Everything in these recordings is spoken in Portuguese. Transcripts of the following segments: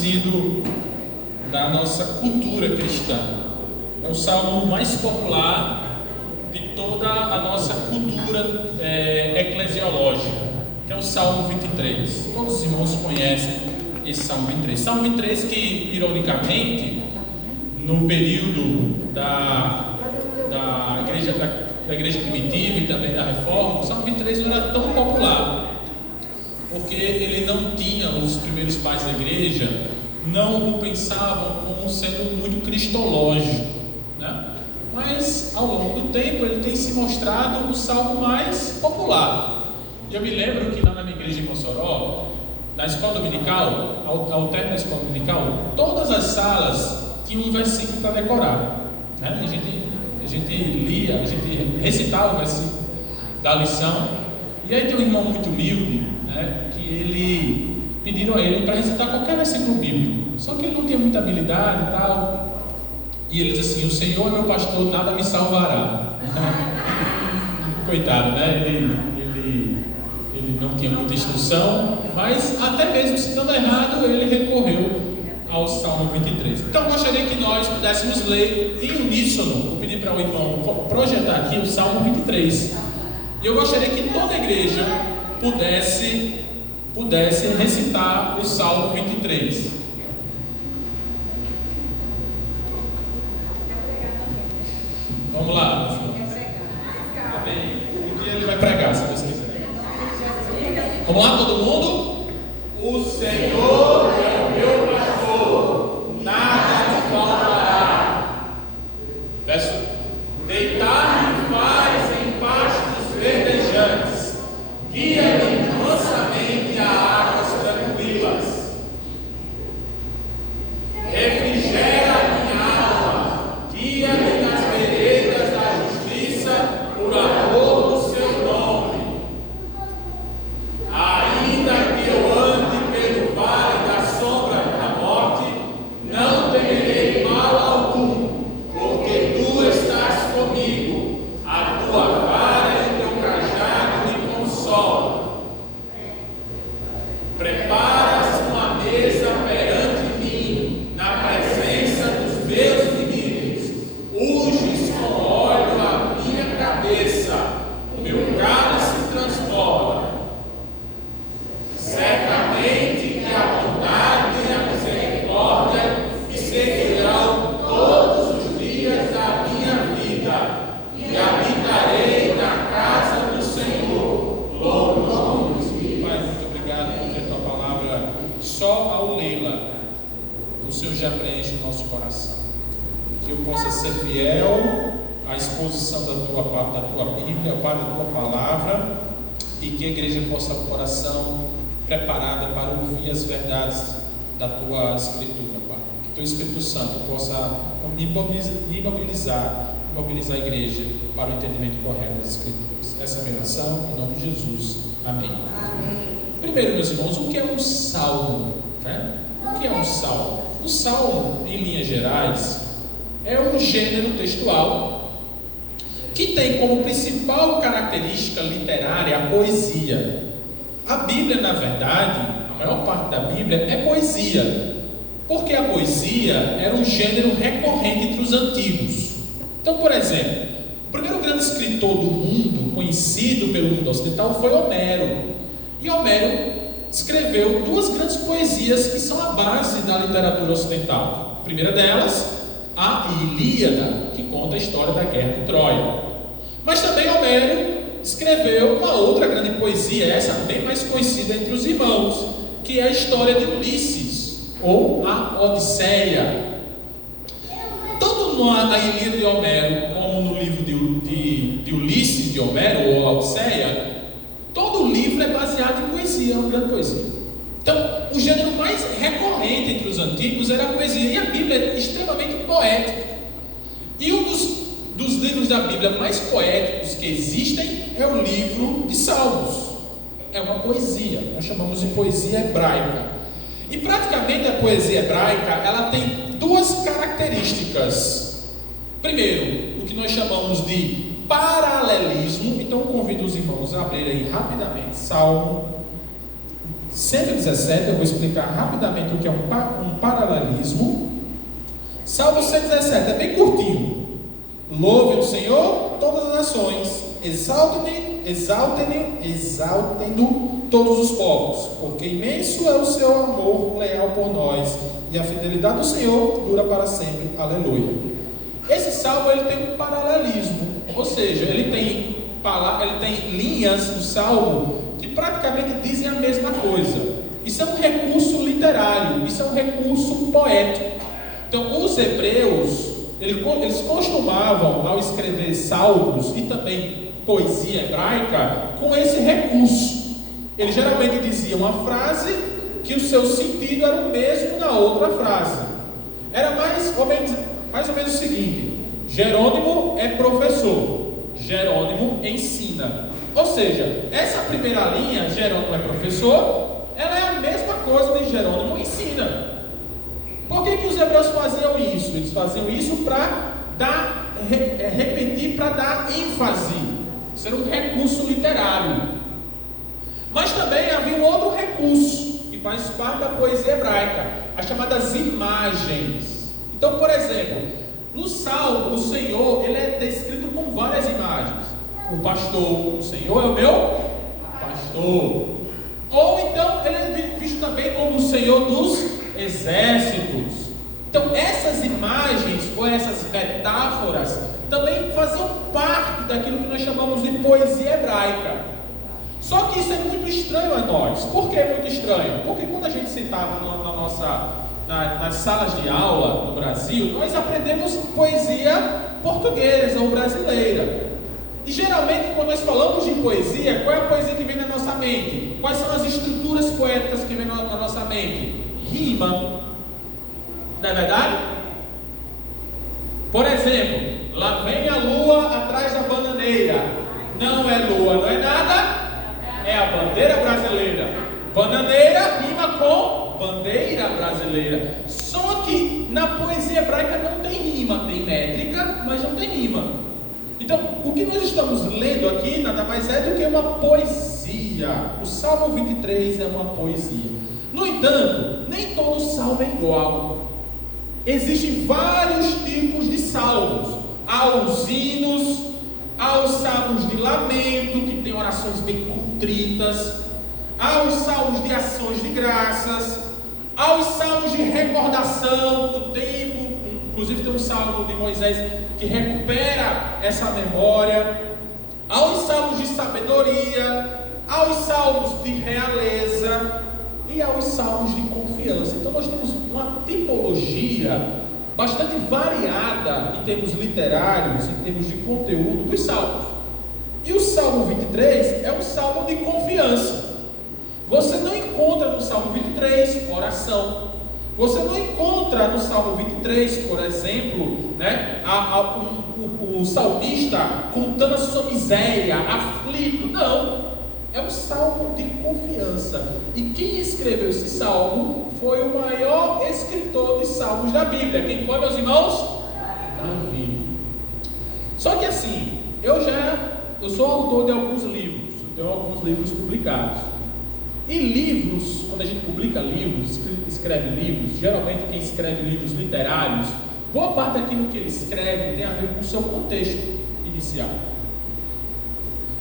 conhecido da nossa cultura cristã. É o salmo mais popular de toda a nossa cultura eclesiológica, que é o Salmo 23. Todos os irmãos conhecem esse Salmo 23. Salmo 23 que, ironicamente, no período da igreja primitiva e também da Reforma, o Salmo 23 não era tão popular, porque ele não tinha, os primeiros pais da igreja não o pensavam como sendo muito cristológico, né? Mas ao longo do tempo ele tem se mostrado o salmo mais popular. E eu me lembro que lá na minha igreja em Mossoró, na escola dominical, ao término da escola dominical, todas as salas tinham um versículo para decorar, né? A gente lia, a gente recitava o versículo da lição. E aí tem um irmão muito humilde, né, que pediram a ele para recitar qualquer versículo bíblico, só que ele não tinha muita habilidade e tal, e ele disse assim: o Senhor é meu pastor, nada me salvará. Coitado, né? Ele não tinha muita instrução, mas até mesmo citando errado, ele recorreu ao Salmo 23. Então eu gostaria que nós pudéssemos ler em uníssono. Vou pedir para o irmão projetar aqui o Salmo 23, e eu gostaria que toda a igreja pudesse recitar o Salmo 23. Vamos lá. Amém. Um dia ele vai pregar, se Deus quiser. Vamos lá, todo mundo? O Senhor é o meu pastor, nada me faltará. Verso: deitar-me faz em pastos verdejantes, guia-me mansamente a águas tranquilas. Refrigera minha alma, guia-me nas veredas da justiça, por amor do seu nome. Ainda que eu ande pelo vale da sombra da morte, não temerei mal algum, porque tu estás comigo, a tua vara e o teu cajado me consolam. Preparas uma mesa perante mim, na presença dos meus inimigos. Unges com óleo a minha cabeça, o meu cálice transborda. Certamente que a bondade e a misericórdia me seguirão todos os dias da minha vida, e habitarei na casa do Senhor por longos dias. Pai, muito obrigado porque a tua palavra, só ao lê-la, o Senhor já preenche o nosso coração. Que eu possa ser fiel à exposição da tua Bíblia, Pai, da tua palavra, e que a igreja possa ter o coração preparada para ouvir as verdades da tua Escritura, Pai. Que teu Espírito Santo possa mobilizar a igreja para o entendimento correto das Escrituras. Essa é a minha oração, em nome de Jesus. Amém. Amém. Primeiro, meus irmãos, o que é um salmo? Né? O que é um salmo? O salmo, em linhas gerais, é um gênero textual que tem como principal característica literária a poesia. A Bíblia, na verdade, a maior parte da Bíblia é poesia, porque a poesia era um gênero recorrente entre os antigos. Então, por exemplo, o primeiro grande escritor do mundo, conhecido pelo mundo ocidental, foi Homero. E Homero escreveu duas grandes poesias que são a base da literatura ocidental. A primeira delas, a Ilíada, que conta a história da guerra de Troia. Mas também Homero escreveu uma outra grande poesia, essa bem mais conhecida entre os irmãos, que é a história de Ulisses, ou a Odisseia. Tanto na Ilíada de Homero, como no livro de Ulisses de Homero, ou a Odisseia, todo o livro é baseado em poesia, é uma grande poesia. Então, o gênero mais recorrente entre os antigos era a poesia, e a Bíblia é extremamente poética. E um dos livros da Bíblia mais poéticos que existem é o livro de Salmos. É uma poesia, nós chamamos de poesia hebraica. E praticamente a poesia hebraica, ela tem duas características. Primeiro, o que nós chamamos de paralelismo. Então eu convido os irmãos a abrirem aí rapidamente Salmo 117. Eu vou explicar rapidamente o que é um Salmo 117, é bem curtinho. Louvem o Senhor todas as nações, exaltem-no todos os povos, porque imenso é o seu amor leal por nós, e a fidelidade do Senhor dura para sempre. Aleluia. Esse salmo ele tem um paralelismo, ou seja, ele tem linhas no salmo que praticamente dizem a mesma coisa. Isso é um recurso literário, isso é um recurso poético. Então, os hebreus, eles costumavam, ao escrever salmos e também poesia hebraica, com esse recurso. Eles geralmente diziam uma frase que o seu sentido era o mesmo na outra frase. Era mais ou menos o seguinte: Jerônimo é professor, Jerônimo ensina. Ou seja, essa primeira linha, Jerônimo é professor, ela é a mesma coisa de Jerônimo ensina. Por que os hebreus faziam isso? Eles faziam isso para repetir, para dar ênfase. Isso era um recurso literário. Mas também havia um outro recurso que faz parte da poesia hebraica, as chamadas imagens. Então, por exemplo, no Salmo, o Senhor ele é descrito com várias imagens. O pastor, o Senhor é o meu pastor. Ou então ele é visto também como o Senhor dos exércitos. Então essas imagens ou essas metáforas também faziam parte daquilo que nós chamamos de poesia hebraica. Só que isso é muito estranho a nós. Por que é muito estranho? Porque quando a gente sentava nas salas de aula no Brasil, nós aprendemos poesia portuguesa ou brasileira. E geralmente quando nós falamos de poesia, qual é a poesia que vem na nossa mente? Quais são as estruturas poéticas que vêm na nossa mente? Rima, não é verdade? Por exemplo, lá vem a lua atrás da bananeira. Não é lua, não é nada, é a bandeira brasileira. Bananeira rima com bandeira brasileira. Só que na poesia hebraica não tem rima, tem métrica, mas não tem rima. Então, o que nós estamos lendo aqui nada mais é do que uma poesia. O Salmo 23 é uma poesia. No entanto, nem todo salmo é igual. Existem vários tipos de salmos. Há os hinos, há os salmos de lamento, que tem orações bem contritas. Há os salmos de ações de graças. Há os salmos de recordação do tempo. Inclusive tem um salmo de Moisés que recupera essa memória. Há os salmos de sabedoria. Há os salmos de realeza. E aos salmos de confiança. Então nós temos uma tipologia bastante variada em termos literários, em termos de conteúdo dos salmos. E o Salmo 23 é um salmo de confiança. Você não encontra no Salmo 23 oração. Você não encontra no Salmo 23, por exemplo, o salmista contando a sua miséria, aflito. Não. É um salmo de confiança. E quem escreveu esse salmo foi o maior escritor de salmos da Bíblia. Quem foi, meus irmãos? Davi. Só que assim, eu sou autor de alguns livros. Eu tenho alguns livros publicados. E livros, quando a gente publica livros, escreve livros, geralmente quem escreve livros literários, boa parte daquilo que ele escreve tem a ver com o seu contexto inicial.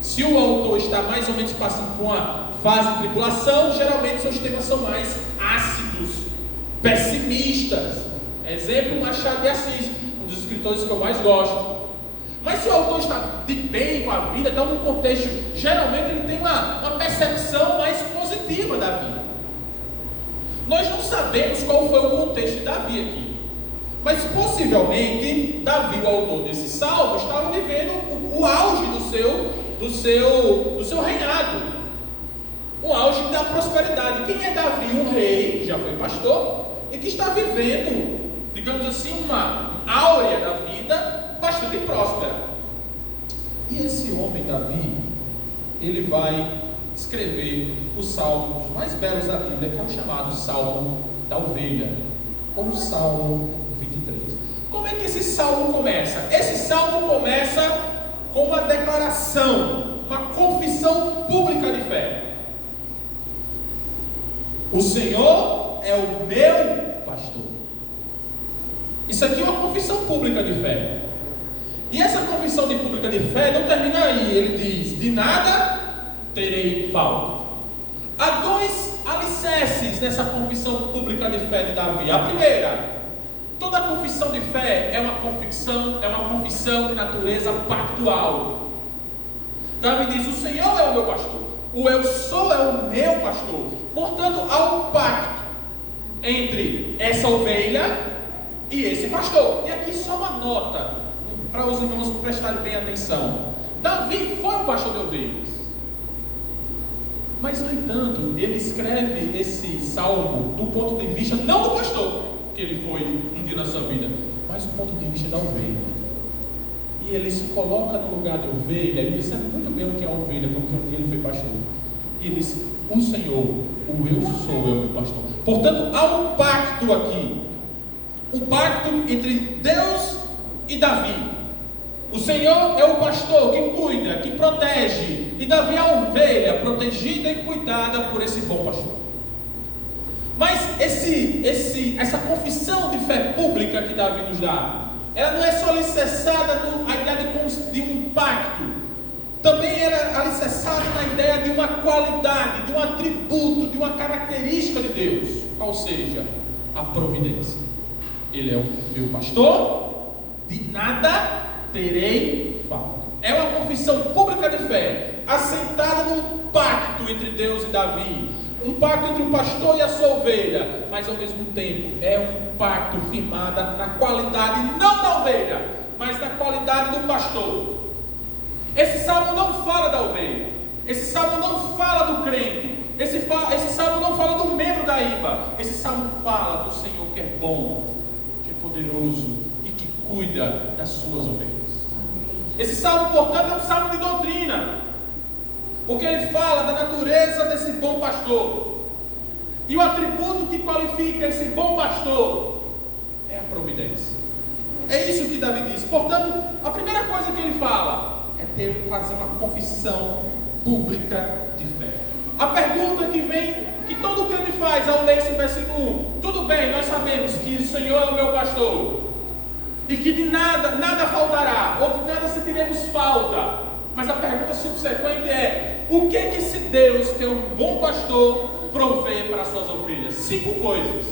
Se o autor está mais ou menos passando por uma fase de tribulação, geralmente seus temas são mais ácidos, pessimistas. Exemplo, Machado de Assis, um dos escritores que eu mais gosto. Mas se o autor está de bem com a vida, está num contexto, geralmente ele tem uma percepção mais positiva da vida. Nós não sabemos qual foi o contexto de Davi aqui. Mas possivelmente, Davi, o autor desse salmo, estava vivendo o auge do seu reinado, o auge da prosperidade. Quem é Davi? Um rei, já foi pastor, e que está vivendo, digamos assim, uma áurea da vida bastante próspera. E esse homem, Davi, ele vai escrever os salmos mais belos da Bíblia, que é o chamado Salmo da Ovelha, ou o Salmo 23. Como é que esse salmo começa? Esse salmo começa com uma declaração, uma confissão pública de fé. O Senhor é o meu pastor. E Isso aqui é uma confissão pública de fé. E essa confissão pública de fé não termina aí. Ele diz: de nada terei falta. Há dois alicerces nessa confissão pública de fé de Davi. A primeira: toda confissão de fé é uma confissão de natureza pactual. Davi diz: o Senhor é o meu pastor, o eu sou é o meu pastor. Portanto, há um pacto entre essa ovelha e esse pastor. E aqui só uma nota para os irmãos prestarem bem atenção. Davi foi um pastor de ovelhas, mas no entanto ele escreve esse salmo do ponto de vista não do pastor que ele foi um dia na sua vida, mas do ponto de vista da ovelha. E ele se coloca no lugar de ovelha. Ele sabe muito bem o que é a ovelha, porque um dia ele foi pastor. E ele diz: o Senhor, o eu sou, é o meu pastor. Portanto, há um pacto aqui, um pacto entre Deus e Davi. O Senhor é o pastor que cuida, que protege, e Davi é a ovelha protegida e cuidada por esse bom pastor. Mas essa confissão de fé pública que Davi nos dá, ela não é só alicerçada na ideia de um pacto, também era alicerçada na ideia de uma qualidade, de um atributo, de uma característica de Deus, ou seja, a providência. Ele é o meu pastor, de nada terei falta. É uma confissão pública de fé, assentada num pacto entre Deus e Davi, um pacto entre o pastor e a sua ovelha, mas ao mesmo tempo é um pacto firmado na qualidade não da ovelha, mas na qualidade do pastor. Esse salmo não fala da ovelha, esse salmo não fala do crente, esse salmo não fala do membro da IBA, esse salmo fala do Senhor que é bom, que é poderoso e que cuida das suas ovelhas. Esse salmo, portanto, é um salmo de doutrina, porque ele fala da natureza desse bom pastor, e o atributo que qualifica esse bom pastor é a providência. É isso que Davi diz. Portanto, a primeira coisa que ele fala é fazer uma confissão pública de fé. A pergunta que vem, que todo crente faz ao ler esse versículo 1: tudo bem, nós sabemos que o Senhor é o meu pastor, e que de nada faltará, ou de nada sentiremos falta. Mas a pergunta subsequente é: o que esse Deus, que é um bom pastor, provê para as suas ovelhas? 5 coisas.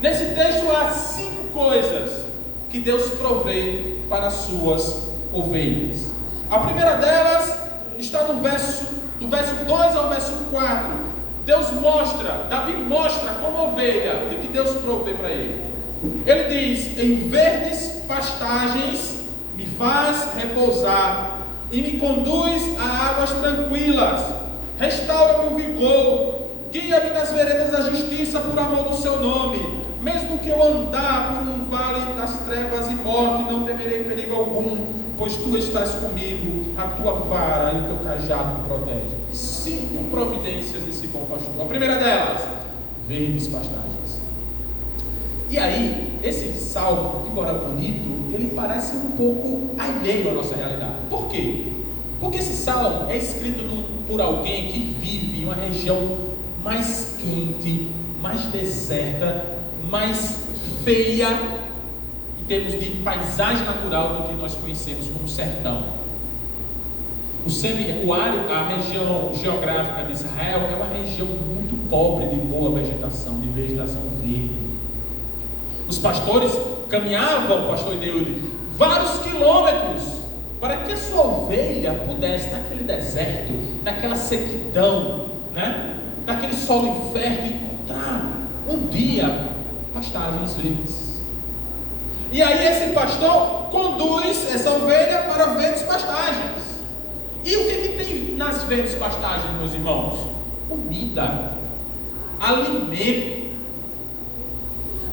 Nesse texto há 5 coisas que Deus provê para as suas ovelhas. A primeira delas está do verso 2 ao verso 4. Davi mostra como ovelha o que Deus provê para ele. Ele diz: em verdes pastagens me faz repousar e me conduz a águas tranquilas, restaura-me o vigor, guia-me nas veredas da justiça por amor do seu nome. Mesmo que eu andar por um vale das trevas e morte, não temerei perigo algum, pois tu estás comigo, a tua vara e o teu cajado me protegem. 5 providências desse bom pastor. A primeira delas: verdes pastagens. E aí, esse salmo, embora bonito, ele parece um pouco alheio à nossa realidade. Por quê? Porque esse salmo é escrito por alguém que vive em uma região mais quente, mais deserta, mais feia, em termos de paisagem natural, do que nós conhecemos como sertão. A região geográfica de Israel é uma região muito pobre de boa vegetação, de vegetação verde. Os pastores caminhavam, pastor Edeude, vários quilômetros para que a sua ovelha pudesse, naquele deserto, naquela sequidão, naquele solo inferno, encontrar um dia pastagens verdes. E aí esse pastor conduz essa ovelha para verdes pastagens. E o que tem nas verdes pastagens, meus irmãos? Comida, alimento.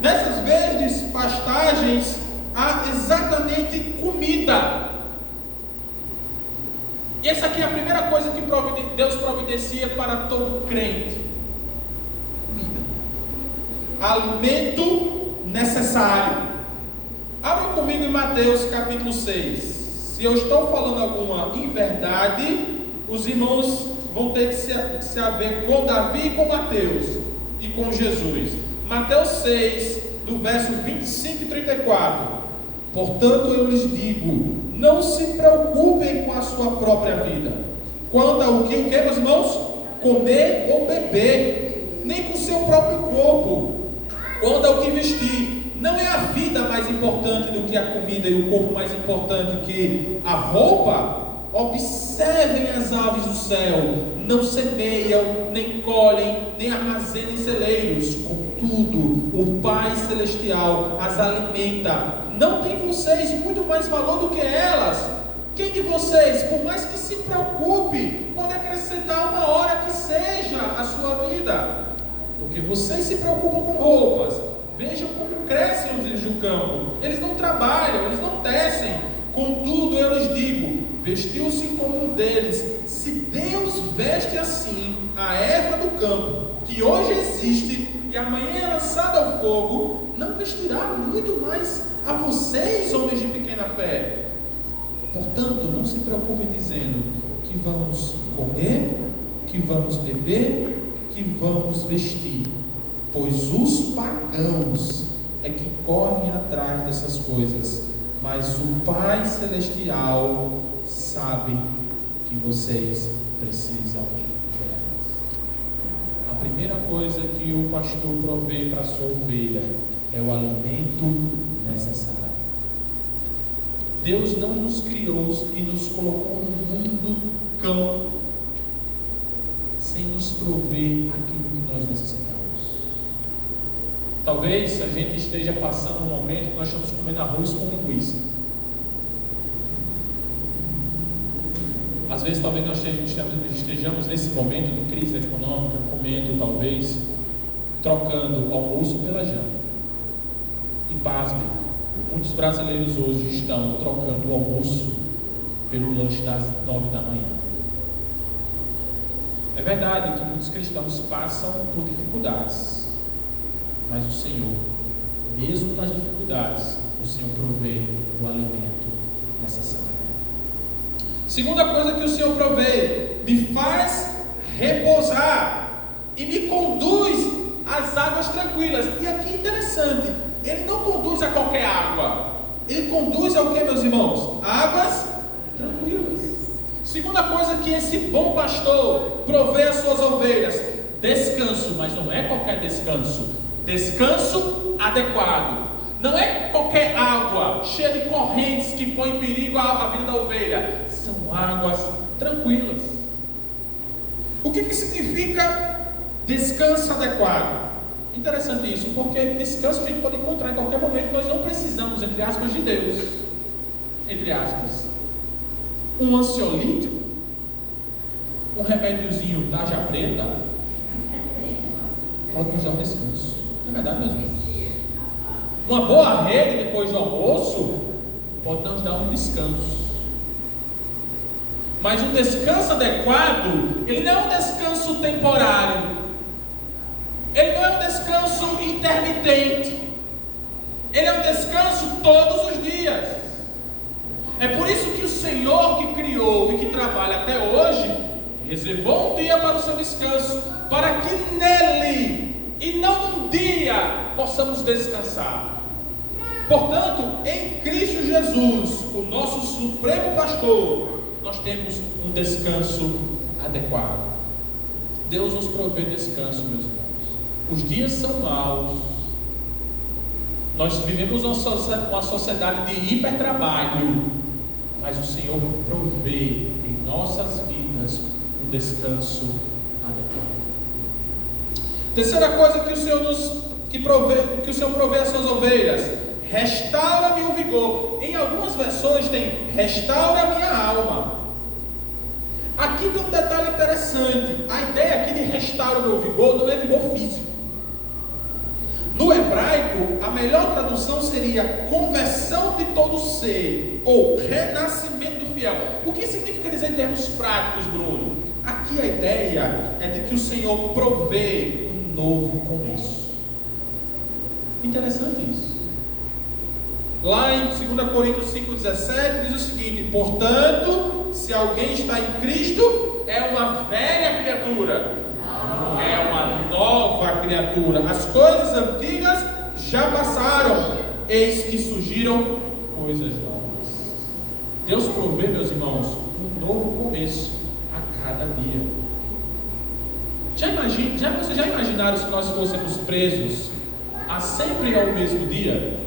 Nessas verdes pastagens há exatamente comida. E essa aqui é a primeira coisa que Deus providencia para todo crente: comida, alimento necessário. Abra comigo em Mateus capítulo 6. Se eu estou falando alguma inverdade, os irmãos vão ter que se haver com Davi e com Mateus e com Jesus. Mateus 6, do verso 25 e 34. Portanto, eu lhes digo, não se preocupem com a sua própria vida, quanto ao que, meus irmãos? Comer ou beber, nem com o seu próprio corpo, quanto ao que vestir. Não é a vida mais importante do que a comida e o corpo mais importante que a roupa? Observem as aves do céu, não semeiam, nem colhem, nem armazenam em celeiros, contudo, o Pai Celestial as alimenta. Não tem vocês muito mais valor do que elas? Quem de vocês, por mais que se preocupe, pode acrescentar uma hora que seja a sua vida? Porque vocês se preocupam com roupas. Vejam como crescem os lírios do campo. Eles não trabalham, eles não tecem. Contudo, eu lhes digo, vestiu-se como um deles. Se Deus veste assim a erva do campo, que hoje existe e amanhã é lançada ao fogo, não vestirá muito mais a vocês, homens de pequena fé? Portanto, não se preocupem dizendo que vamos comer, que vamos beber, que vamos vestir, pois os pagãos é que correm atrás dessas coisas, mas o Pai Celestial sabe que vocês precisam delas. A primeira coisa que o pastor provê para a sua ovelha é o alimento necessário. Deus não nos criou e nos colocou no mundo cão sem nos prover aquilo que nós necessitamos. Talvez a gente esteja passando um momento que nós estamos comendo arroz com linguiça. Às vezes talvez nós estejamos nesse momento de crise econômica, comendo talvez, trocando o almoço pela janta. E pasmem, muitos brasileiros hoje estão trocando o almoço pelo lanche das 9 da manhã. É verdade que muitos cristãos passam por dificuldades, mas o Senhor, mesmo nas dificuldades, o Senhor provê o alimento necessário. Segunda coisa que o Senhor provê, me faz repousar e me conduz às águas tranquilas. E aqui é interessante, Ele não conduz a qualquer água, Ele conduz ao que, meus irmãos? Águas tranquilas. Segunda coisa que esse bom pastor provê às suas ovelhas, descanso, mas não é qualquer descanso, descanso adequado. Não é qualquer água cheia de correntes que põe em perigo a vida da ovelha. São águas tranquilas. O que significa descanso adequado? Interessante isso, porque descanso a gente pode encontrar em qualquer momento. Nós não precisamos, entre aspas, de Deus. Entre aspas. Um ansiolítico, um remédiozinho tarja preta, pode nos dar um descanso. É verdade, meus irmãos? Uma boa rede depois do almoço pode nos dar um descanso. Mas um descanso adequado, ele não é um descanso temporário. Ele não é um descanso intermitente. Ele é um descanso todos os dias. É por isso que o Senhor que criou e que trabalha até hoje, reservou um dia para o seu descanso, para que nele, e não num dia, possamos descansar. Portanto, em Cristo Jesus, o nosso supremo pastor, nós temos um descanso adequado. Deus nos provê descanso, meus irmãos. Os dias são maus. Nós vivemos uma sociedade de hipertrabalho, mas o Senhor provê em nossas vidas um descanso adequado. Terceira coisa que o Senhor provê às suas ovelhas: restaura-me o vigor. Em algumas versões tem restaura minha alma. Aqui tem um detalhe interessante. A ideia aqui de restaura o meu vigor não é vigor físico. No hebraico, a melhor tradução seria conversão de todo ser, ou renascimento do fiel. O que significa dizer em termos práticos, Bruno? Aqui a ideia é de que o Senhor provê um novo começo. Interessante isso. Lá em 2 Coríntios 5,17 diz o seguinte: portanto, se alguém está em Cristo, é uma velha criatura, é uma nova criatura. As coisas antigas já passaram, eis que surgiram coisas novas. Deus provê, meus irmãos, um novo começo a cada dia. Vocês já imaginaram se nós fôssemos presos a sempre ao mesmo dia?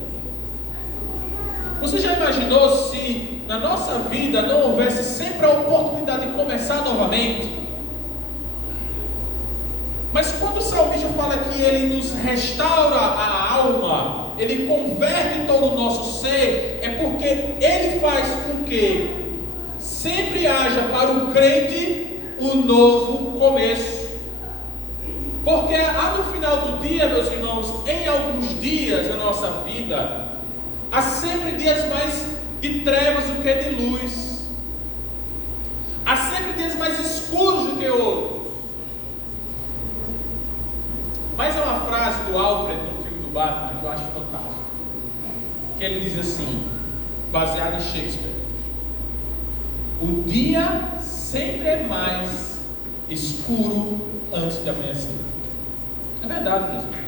Você já imaginou se na nossa vida não houvesse sempre a oportunidade de começar novamente? Mas quando o salmista fala que ele nos restaura a alma, ele converte todo o nosso ser, é porque ele faz com que sempre haja para o crente um novo começo. Porque no final do dia, meus irmãos, em alguns dias da nossa vida, há sempre dias mais de trevas do que de luz. Há sempre dias mais escuros do que outros. Mas há uma frase do Alfred no filme do Batman que eu acho fantástica. Que ele diz assim, baseado em Shakespeare: o dia sempre é mais escuro antes de amanhecer. É verdade, meus irmãos.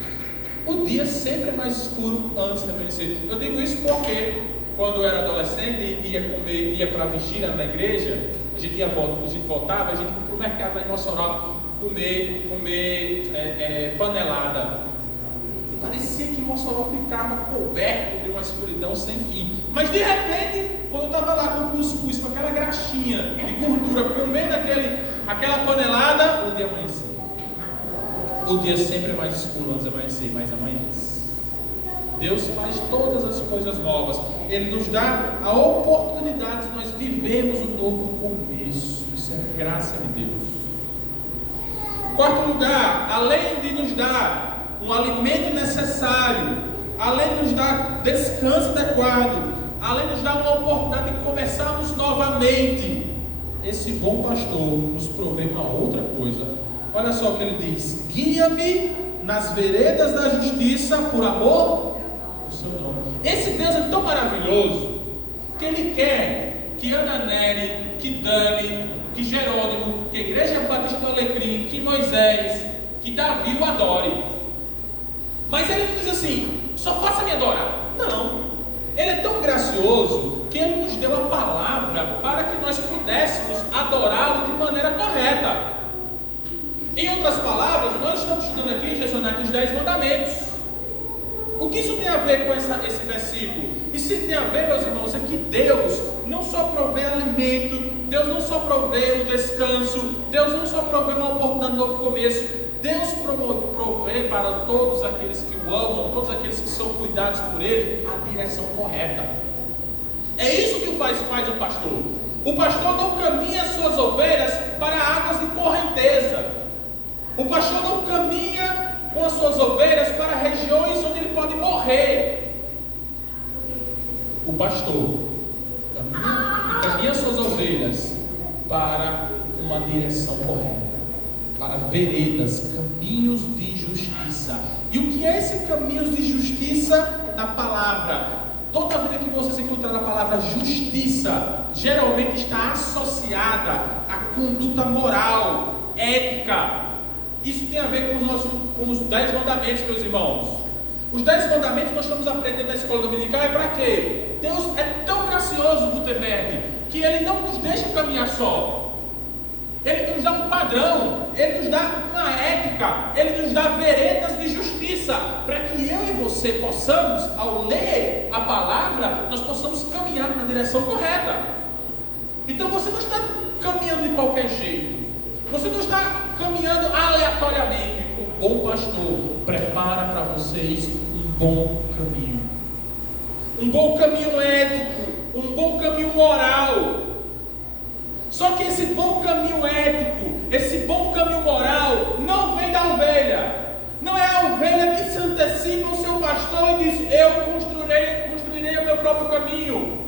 O dia sempre é mais escuro antes de amanhecer. Eu digo isso porque quando eu era adolescente e ia para a vigília na igreja, a gente voltava, a gente ia para o mercado lá em Mossoró comer panelada. E parecia que Mossoró ficava coberto de uma escuridão sem fim. Mas de repente, quando eu estava lá com o cuscuz, com aquela graxinha de gordura, comendo aquela panelada, o dia amanhecia. O dia sempre é mais escuro antes de amanhecer, mas amanhece. Deus faz todas as coisas novas. Ele nos dá a oportunidade de nós vivermos um novo começo. Isso é graça de Deus. Quarto lugar, além de nos dar um alimento necessário, além de nos dar descanso adequado, além de nos dar uma oportunidade de começarmos novamente, esse bom pastor nos provê uma outra coisa. Olha só o que ele diz: guia-me nas veredas da justiça por amor do seu nome. Esse Deus é tão maravilhoso que ele quer que Ana Nery, que Dani, que Jerônimo, que a Igreja Batista do Alecrim, que Moisés, que Davi o adore. Mas ele não diz assim: só faça-me adorar. Não. Ele é tão gracioso que ele nos deu a palavra para que nós pudéssemos adorá-lo de maneira correta. Em outras palavras, nós estamos estudando aqui em Gestionar os 10 mandamentos. O que isso tem a ver com esse versículo? Isso tem a ver, meus irmãos, é que Deus não só provê alimento, Deus não só provê o descanso, Deus não só provê uma oportunidade de novo começo, Deus provê para todos aqueles que o amam, todos aqueles que são cuidados por Ele, a direção correta. É isso que faz o pastor. O pastor não caminha suas ovelhas para águas de correnteza. O pastor não caminha com as suas ovelhas para regiões onde ele pode morrer. O pastor caminha suas ovelhas para uma direção correta, para veredas, caminhos de justiça. E o que é esse caminhos de justiça? Da palavra. Toda vida que vocês encontrarem a palavra justiça, geralmente está associada à conduta moral, ética. Isso tem a ver com os 10 mandamentos, meus irmãos. Os 10 mandamentos nós estamos aprendendo na escola dominical é para quê? Deus é tão gracioso, Gutenberg, que Ele não nos deixa caminhar só. Ele nos dá um padrão, Ele nos dá uma ética, Ele nos dá veredas de justiça, para que eu e você possamos, ao ler a palavra, nós possamos caminhar na direção correta. Então você não está caminhando de qualquer jeito. Você não está caminhando aleatoriamente. O bom pastor prepara para vocês um bom caminho. Um bom caminho ético. Um bom caminho moral. Só que esse bom caminho ético, esse bom caminho moral, não vem da ovelha. Não é a ovelha que se antecipa ao seu pastor e diz: eu construirei o meu próprio caminho.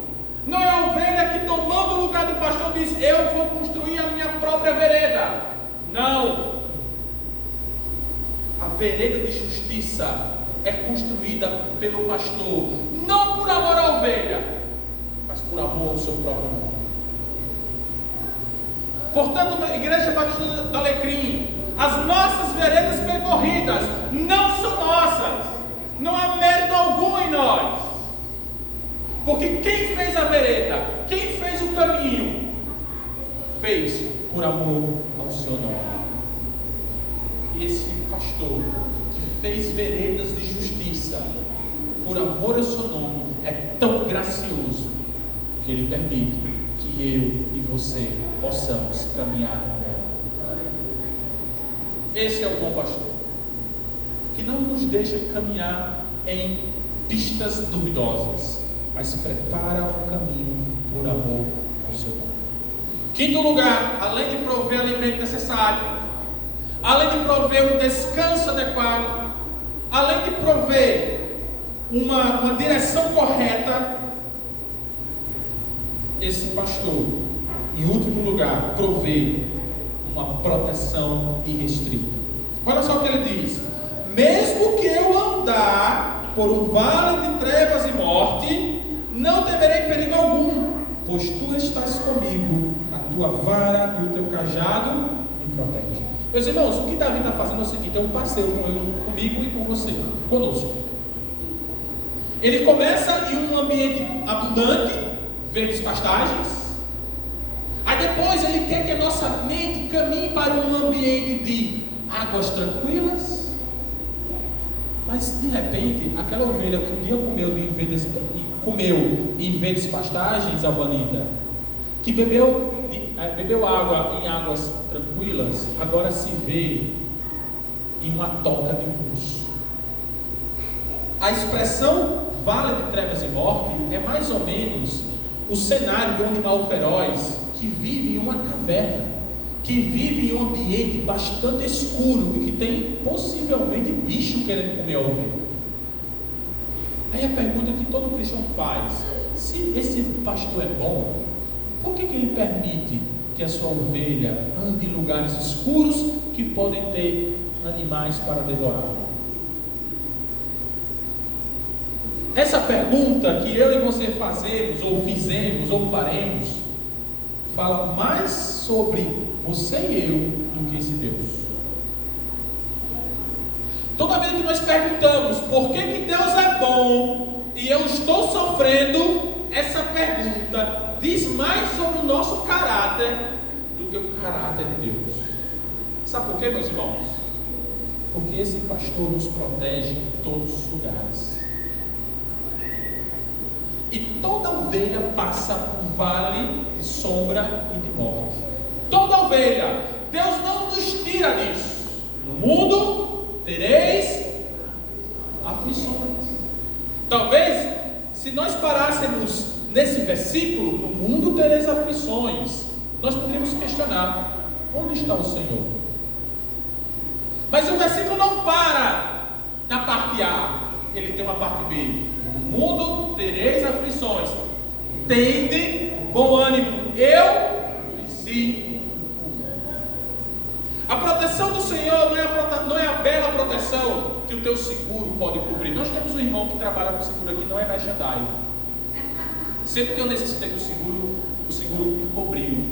Não é a ovelha que, tomando o lugar do pastor, diz: eu vou construir a minha própria vereda. Não. A vereda de justiça é construída pelo pastor, não por amor à ovelha, mas por amor ao seu próprio nome. Portanto, na Igreja Batista do Alecrim, as nossas veredas percorridas não são nossas, Não há mérito algum em nós. Porque quem fez a vereda, quem fez o caminho, fez por amor ao seu nome. E esse pastor que fez veredas de justiça por amor ao seu nome é tão gracioso que ele permite que eu e você possamos caminhar nela. Esse é o bom pastor, que não nos deixa caminhar em pistas duvidosas, mas prepara o caminho por amor ao seu nome. Quinto lugar, além de prover o alimento necessário, além de prover um descanso adequado, além de prover uma direção correta, esse pastor, em último lugar, provê uma proteção irrestrita. Olha só o que ele diz: mesmo que eu andar por um vale de trevas e morte, não temerei perigo algum, pois tu estás comigo, a tua vara e o teu cajado me protegem. Meus irmãos, o que Davi está fazendo é o seguinte: é um passeio comigo e com você, conosco. Ele começa em um ambiente abundante, verdes pastagens. Aí depois ele quer que a nossa mente caminhe para um ambiente de águas tranquilas. Mas de repente, aquela ovelha que um dia comeu em verdes pastagens, Albanita, que bebeu água em águas tranquilas, agora se vê em uma toca de urso. A expressão vale de trevas e morte é mais ou menos o cenário de um animal feroz que vive em uma caverna, que vive em um ambiente bastante escuro e que tem possivelmente bicho querendo comer a ovelha. Aí a pergunta que todo cristão faz: se esse pastor é bom, por que ele permite que a sua ovelha ande em lugares escuros que podem ter animais para devorar? Essa pergunta que eu e você fazemos, ou fizemos, ou faremos, fala mais sobre você e eu do que esse Deus. Toda vez que nós perguntamos por que Deus é bom e eu estou sofrendo, essa pergunta diz mais sobre o nosso caráter do que o caráter de Deus. Sabe por quê, meus irmãos? Porque esse pastor nos protege em todos os lugares. E toda ovelha passa por vale de sombra e de morte. Toda ovelha. Deus não nos tira disso. No mundo tereis aflições. Talvez, se nós parássemos nesse versículo, no mundo tereis aflições, nós poderíamos questionar: onde está o Senhor? Mas o versículo não para na parte A, ele tem uma parte B. No mundo tereis aflições, tende bom ânimo, eu venci. A proteção do Senhor não é a bela proteção que o teu seguro pode cobrir. Nós temos um irmão que trabalha com seguro aqui, não é merchandising. Sempre que eu necessitei do seguro, o seguro me cobriu.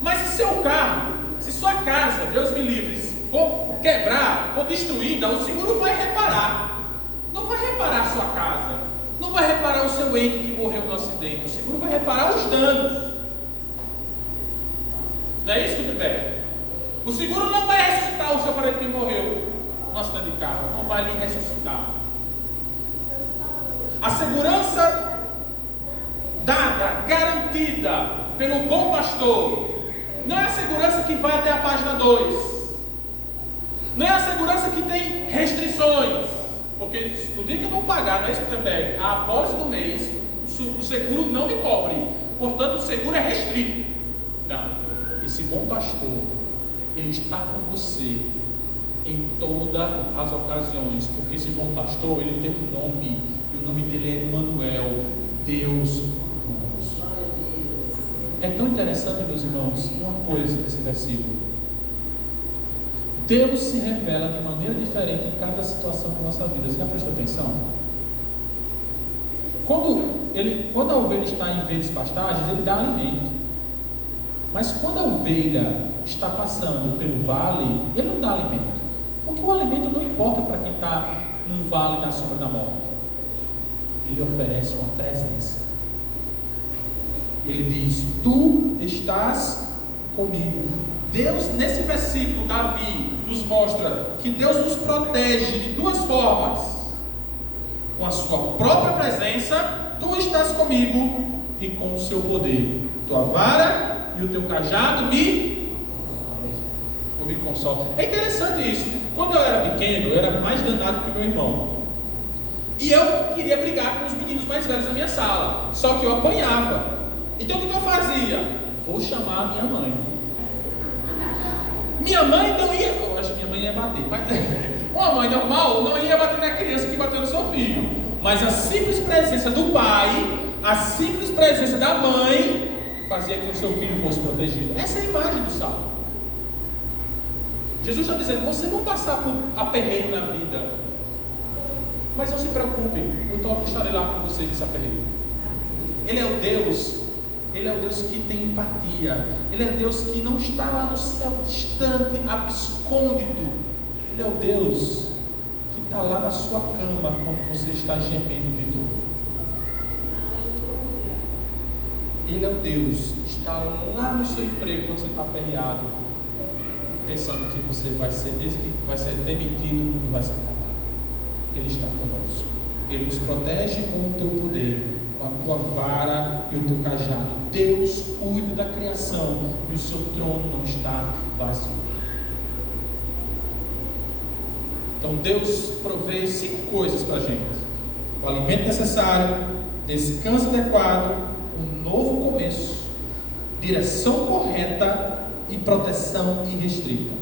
Mas se seu carro, se sua casa, Deus me livre, for quebrar, for destruída, o seguro vai reparar. Não vai reparar a sua casa, não vai reparar o seu ente que morreu no acidente. O seguro vai reparar os danos. Não é isso, Tibério? O seguro não vai ressuscitar o seu parente que morreu no acidente de carro. Não vai lhe ressuscitar. A segurança dada, garantida pelo bom pastor, não é a segurança que vai até a página 2. Não é a segurança que tem restrições. Porque no dia que eu não pagar, não é isso também, a apólice do mês, o seguro não me cobre. Portanto, o seguro é restrito. Não. Esse bom pastor, ele está com você em todas as ocasiões. Porque esse bom pastor, ele tem um nome. E o nome dele é Emmanuel, Deus conosco. É tão interessante, meus irmãos, uma coisa desse versículo. Deus se revela de maneira diferente em cada situação da nossa vida. Você já prestou atenção? Quando a ovelha está em verdes pastagens, ele dá alimento. Mas quando a ovelha está passando pelo vale, ele não dá alimento. Porque o alimento não importa para quem está num vale da sombra da morte. Ele oferece uma presença. Ele diz: tu estás comigo. Deus, nesse versículo, Davi nos mostra que Deus nos protege de duas formas: com a sua própria presença, tu estás comigo, e com o seu poder. Tua vara e o teu cajado me consolam. É interessante isso. Quando eu era pequeno, eu era mais danado que meu irmão. E eu queria brigar com os meninos mais velhos da minha sala. Só que eu apanhava. Então o que eu fazia? Vou chamar a minha mãe. Minha mãe não ia... Eu acho que minha mãe ia bater. Mas uma mãe normal não ia bater na criança que bateu no seu filho. Mas a simples presença do pai, a simples presença da mãe, fazia que o seu filho fosse protegido. Essa é a imagem do Salmo. Jesus está dizendo: você não passar por aperreio na vida, mas não se preocupe, eu estarei lá com você nesse aperreio. Ele é o Deus que tem empatia. Ele é Deus que não está lá no céu distante, abscôndito. Ele é o Deus que está lá na sua cama quando você está gemendo de dor. Ele é o Deus que está lá no seu emprego quando você está aperreado, pensando que você vai ser demitido e vai ser acabado. Ele está conosco. Ele nos protege com o teu poder, com a tua vara e o teu cajado. Deus cuida da criação e o seu trono não está vazio. Então Deus provê 5 coisas para a gente: o alimento necessário, descanso adequado, um novo começo, direção correta e proteção irrestrita.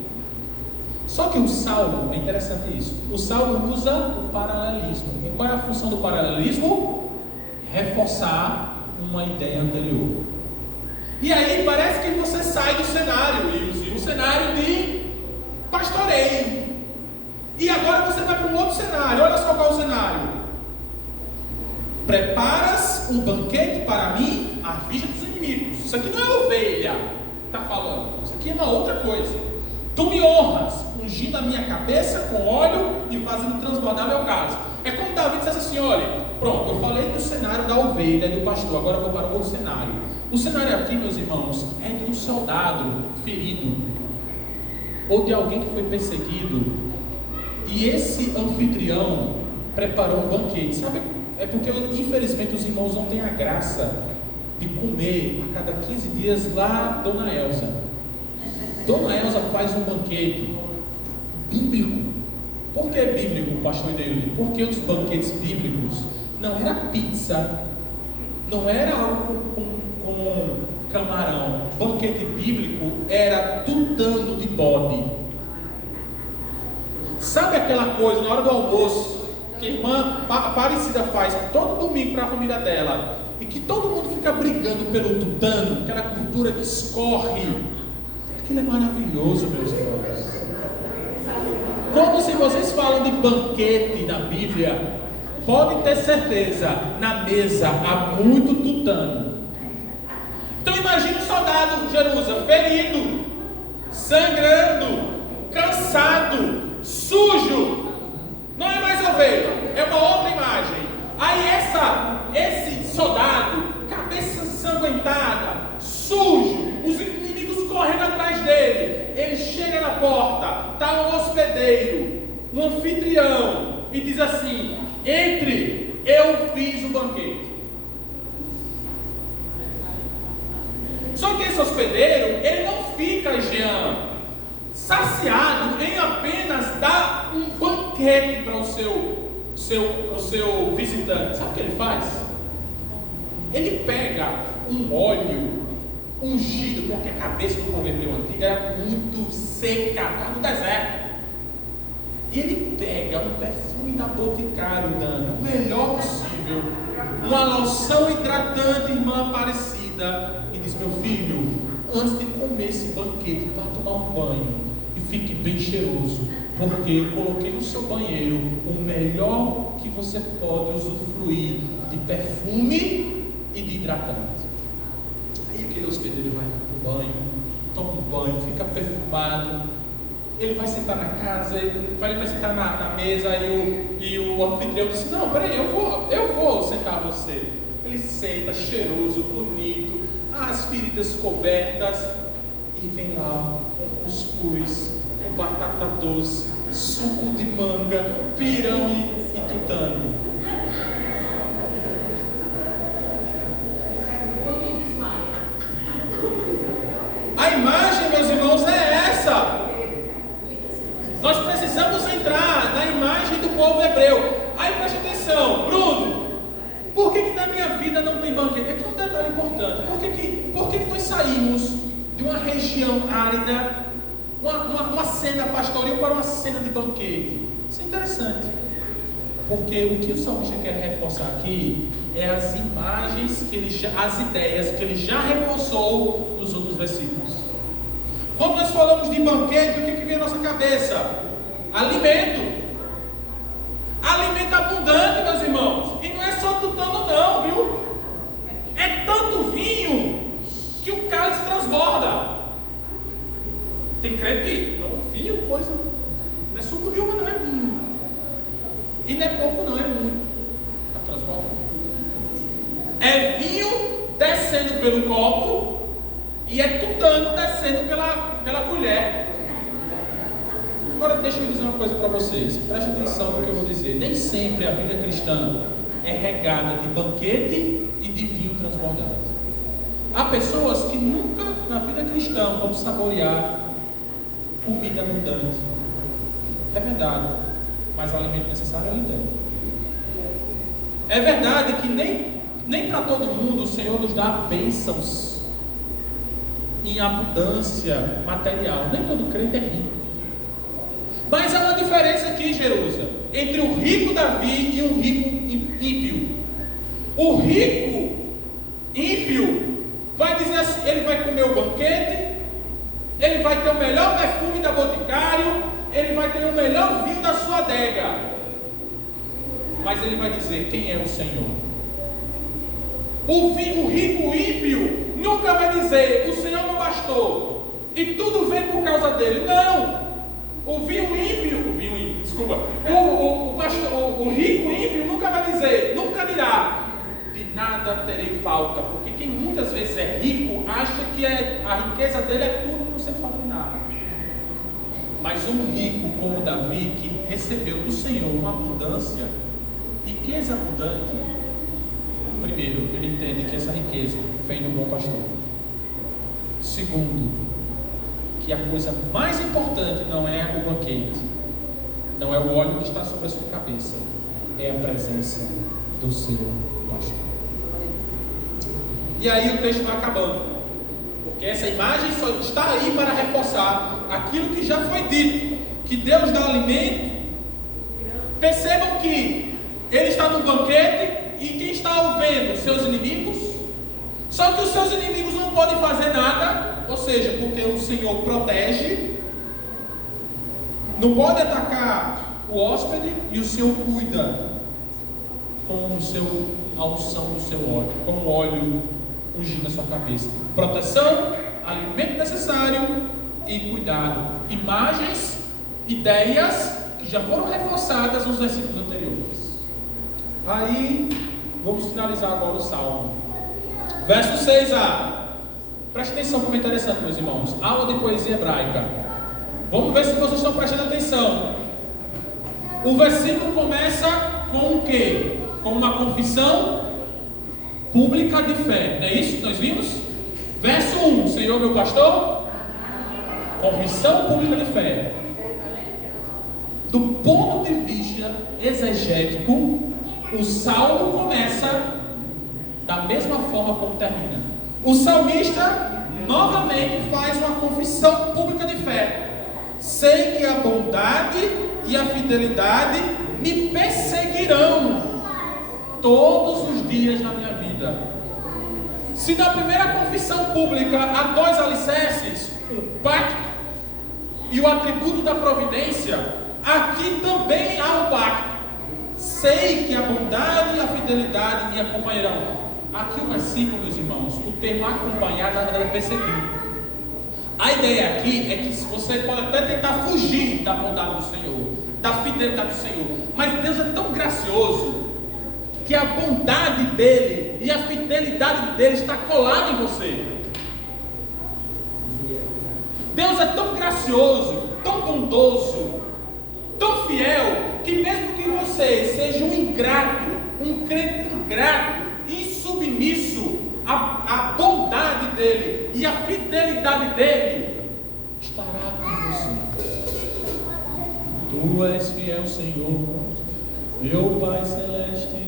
Só que o Salmo, é interessante isso, o Salmo usa o paralelismo. E qual é a função do paralelismo? Reforçar uma ideia anterior. E aí parece que você sai do cenário, e o cenário de pastoreio, e agora você vai para um outro cenário. Olha só qual é o cenário: preparas um banquete para mim à vista dos inimigos. Isso aqui não é ovelha que está falando, isso aqui é uma outra coisa. Tu me honras, ungindo a minha cabeça com óleo e fazendo transbordar meu cálice. É como Davi dissesse assim: olha, pronto, eu falei do cenário da ovelha e do pastor, agora eu vou para o outro cenário. O cenário aqui, meus irmãos, é de um soldado ferido, ou de alguém que foi perseguido, e esse anfitrião preparou um banquete. Sabe, é porque infelizmente os irmãos não têm a graça de comer a cada 15 dias lá Dona Elza. Dona Elza faz um banquete bíblico. Por que bíblico, pastor Ideildo? Porque os banquetes bíblicos não era pizza, não era algo com camarão. Banquete bíblico era tutano de bode. Sabe aquela coisa na hora do almoço que a irmã Aparecida faz todo domingo para a família dela, e que todo mundo fica brigando pelo tutano, aquela gordura que escorre? Aquilo é maravilhoso, meus irmãos. Como se vocês falam de banquete na Bíblia, podem ter certeza, na mesa há muito tutano. Então imagine um soldado de Jerusalém ferido, sangrando, cansado, sujo. Não é mais ovelha, é uma outra imagem. Aí esse soldado, cabeça ensanguentada, sujo, os inimigos correndo atrás dele. Ele chega na porta, está um hospedeiro, um anfitrião, e diz assim: entre, eu fiz o banquete. Só que esse hospedeiro, ele não fica, Jean, saciado em apenas dar um banquete para o seu visitante. Sabe o que ele faz? Ele pega um óleo ungido, porque a cabeça do povo hebreu antigo era muito seca, estava no deserto. E ele pega um perfume da Boticário, o melhor possível, uma loção hidratante, irmã Aparecida, e diz: meu filho, antes de comer esse banquete, vá tomar um banho e fique bem cheiroso, porque eu coloquei no seu banheiro o melhor que você pode usufruir de perfume e de hidratante. Aí aquele hospedeiro vai para o banho, toma um banho, fica perfumado, ele vai sentar na casa, ele vai sentar na mesa e o anfitrião diz: não, peraí, eu vou sentar você. Ele senta, cheiroso, bonito, as feridas cobertas, e vem lá com cuscuz, com batata doce, suco de manga, pirão e tutano. A imagem, meus irmãos, é essa. Nós precisamos entrar na imagem do povo hebreu. Aí preste atenção, Bruno, por que na minha vida não tem banquete? Aqui é um detalhe importante. Por que nós saímos de uma região árida, uma cena pastoril para uma cena de banquete? Isso é interessante. Porque o que o salmista quer reforçar aqui é as imagens, as ideias que ele já reforçou nos outros versículos. Quando nós falamos de banquete, o que vem à nossa cabeça? Alimento. Alimento abundante, meus irmãos. E não é só tutano não, viu? É tanto vinho que o cálice transborda. Tem crente que não, vinho, coisa. Não é suco de uva, não é vinho. E não é pouco não, é muito. Está transbordando. É vinho descendo pelo copo e é tutano descendo pela colher. Agora deixa eu dizer uma coisa para vocês. Preste atenção no que eu vou dizer. Nem sempre a vida cristã é regada de banquete e de vinho transbordante. Há pessoas que nunca na vida cristã vão saborear comida abundante. É verdade. Mas o alimento necessário ele tem. É verdade que nem para todo mundo o Senhor nos dá bênçãos em abundância material. Nem todo crente é rico. Mas há uma diferença aqui, Jerusa, entre o rico Davi e o rico ímpio. O rico ímpio vai dizer assim: ele vai comer o banquete, ele vai ter o melhor perfume da Boticário, ele vai ter o melhor vinho da sua adega, mas ele vai dizer: quem é o Senhor? O rico ímpio nunca vai dizer: o Senhor não bastou e tudo vem por causa dele. Não. O rico ímpio nunca vai dizer, nunca dirá: de nada terei falta, porque quem muitas vezes é rico acha que a riqueza dele é tudo e não sente falta de nada. Mas um rico como Davi, que recebeu do Senhor uma abundância, riqueza abundante, primeiro, ele entende que essa riqueza vem do bom pastor. Segundo, que a coisa mais importante não é o banquete, não é o óleo que está sobre a sua cabeça, é a presença do seu pastor. E aí o texto vai acabando, porque essa imagem só está aí para reforçar aquilo que já foi dito, que Deus dá alimento. Percebam que ele está no banquete e quem está o vendo? Seus inimigos. Só que os seus inimigos não podem fazer nada, ou seja, porque o Senhor protege, não pode atacar o hóspede, e o Senhor cuida com a unção do seu óleo, com o óleo ungindo a sua cabeça. Proteção, alimento necessário e cuidado. Imagens, ideias que já foram reforçadas nos versículos anteriores. Aí, vamos finalizar agora o Salmo. Verso 6a. Preste atenção como é interessante, meus irmãos. Aula de poesia hebraica. Vamos ver se vocês estão prestando atenção. O versículo começa com o quê? Com uma confissão pública de fé. Não é isso que nós vimos? Verso 1. Senhor meu pastor. Confissão pública de fé. Do ponto de vista exegético, o salmo começa da mesma forma como termina. O salmista novamente faz uma confissão pública de fé. Sei que a bondade e a fidelidade me perseguirão todos os dias da minha vida. Se na primeira confissão pública há dois alicerces, o pacto e o atributo da providência, aqui também há um pacto. Sei que a bondade e a fidelidade me acompanharão. Aqui o versículo, meus irmãos, o termo acompanhar é perseguir. A ideia aqui é que você pode até tentar fugir da bondade do Senhor, da fidelidade do Senhor, mas Deus é tão gracioso que a bondade dele e a fidelidade dele está colada em você. Deus é tão gracioso, tão bondoso, tão fiel, que mesmo que você seja um ingrato, um crente ingrato, insubmisso, a bondade dele e a fidelidade dele estará com você. Tu és fiel, Senhor, meu Pai Celeste.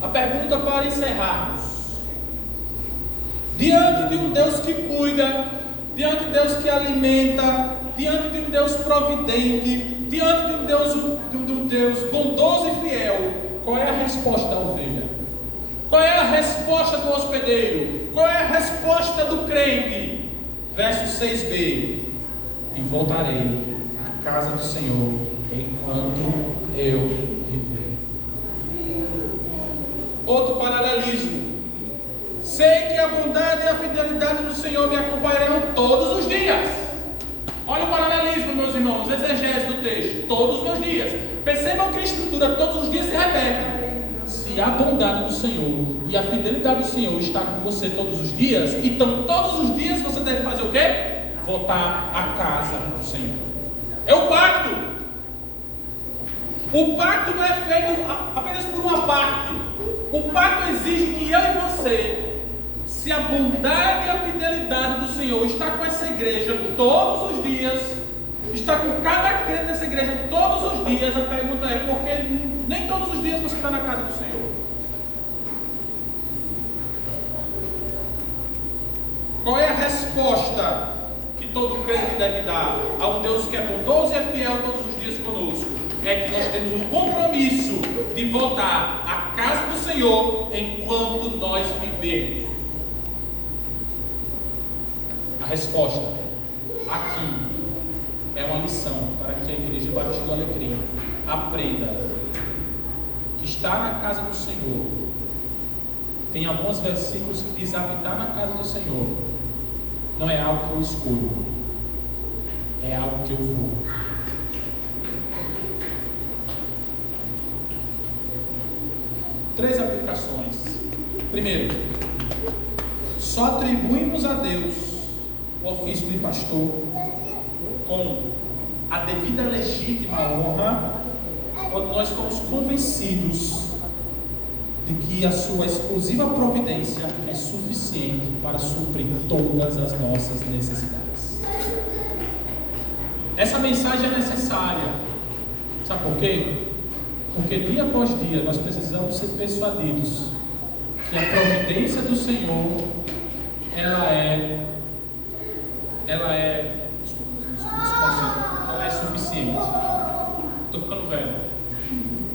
A pergunta para encerrarmos: diante de um Deus que cuida, diante de um Deus que alimenta, diante de um Deus providente, diante de um Deus bondoso e fiel, qual é a resposta da ovelha? Qual é a resposta do hospedeiro? Qual é a resposta do crente? Verso 6b: e voltarei à casa do Senhor enquanto eu viver. Outro paralelismo: sei que a bondade e a fidelidade do Senhor me acompanharão todos os dias. Olha o paralelismo, meus irmãos, exegese do texto: todos os meus dias. Percebam que a estrutura todos os dias se repete. Se a bondade do Senhor e a fidelidade do Senhor está com você todos os dias, então todos os dias você deve fazer o quê? Voltar à casa do Senhor. É o pacto. O pacto não é feito apenas por uma parte. O pacto exige que eu e você, se a bondade e a fidelidade do Senhor está com essa igreja todos os dias, está com cada crente dessa igreja todos os dias, a pergunta é: por que nem todos os dias você está na casa do Senhor? Qual é a resposta que todo crente deve dar a um Deus que é bondoso e é fiel todos os dias conosco? É que nós temos um compromisso de voltar à casa do Senhor enquanto nós vivemos. A resposta aqui é uma lição para que a igreja Batista do Alecrim aprenda que estar na casa do Senhor, tem alguns versículos que diz: habitar na casa do Senhor não é algo que eu escolho, é algo que eu vou. Três aplicações. Primeiro, só atribuímos a Deus o ofício de pastor com a devida legítima honra quando nós estamos convencidos de que a sua exclusiva providência é suficiente para suprir todas as nossas necessidades. Essa mensagem é necessária. Sabe por quê? Porque dia após dia nós precisamos ser persuadidos que a providência do Senhor ela é suficiente. Estou ficando velho,